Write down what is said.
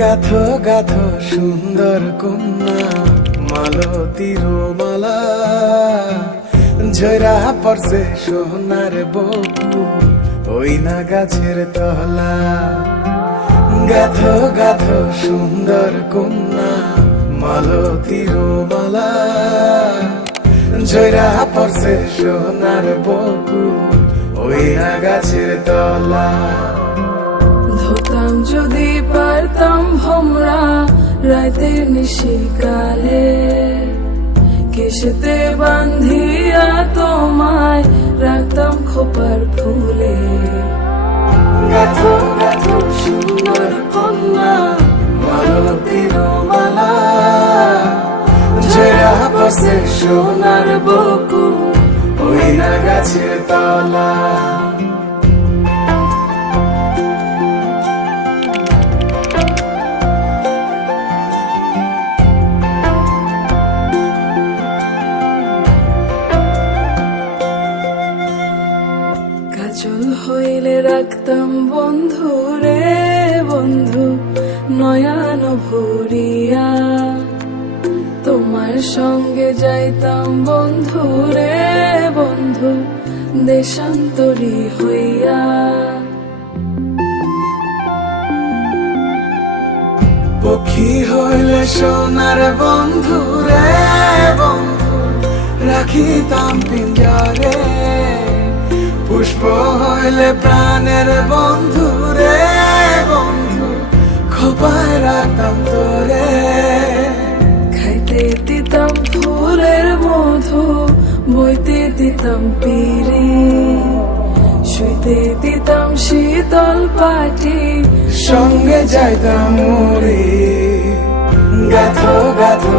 গাথো গাথো সুন্দর কন্যা মালতীর মালা ঝরা পড়ছে সোনার বকু ওই না গাছের তলা। গাথো গাথো সুন্দর কন্যা মালতীর মালা ঝরা পড়ছে সোনার বকু ওই না গাছের তলা। ধরতাম যদি পারতাম ভোমরা রাতের নিশিকালে, কেশেতে বান্ধিয়া তোমায় রাখতাম খোপার ফুলে। গাথো গাথো সুন্দর কন্যা মালতীর মালা ঝরা পড়ছে সোনার বকু ওই না গাছের তলা। কাজল হইলে রাখতাম বন্ধু রে বন্ধু নয়ন ভরিয়া, তোমার সঙ্গে যাইতাম বন্ধু রে বন্ধু দেশান্তরী হইয়া। পক্ষী হইলে সোনার বন্ধু রে বন্ধু রাখিতাম পিঞ্জরে, পুষ্প হইলে প্রাণের বন্ধু রে বন্ধু খোপায় রাখতাম তোরে। খাইতে দিতাম ফুলের মধু, বইতে দিতাম পিরি, শুইতে দিতাম শীতল পাটি, সঙ্গে যাইতাম উড়ি। গাথো গাথো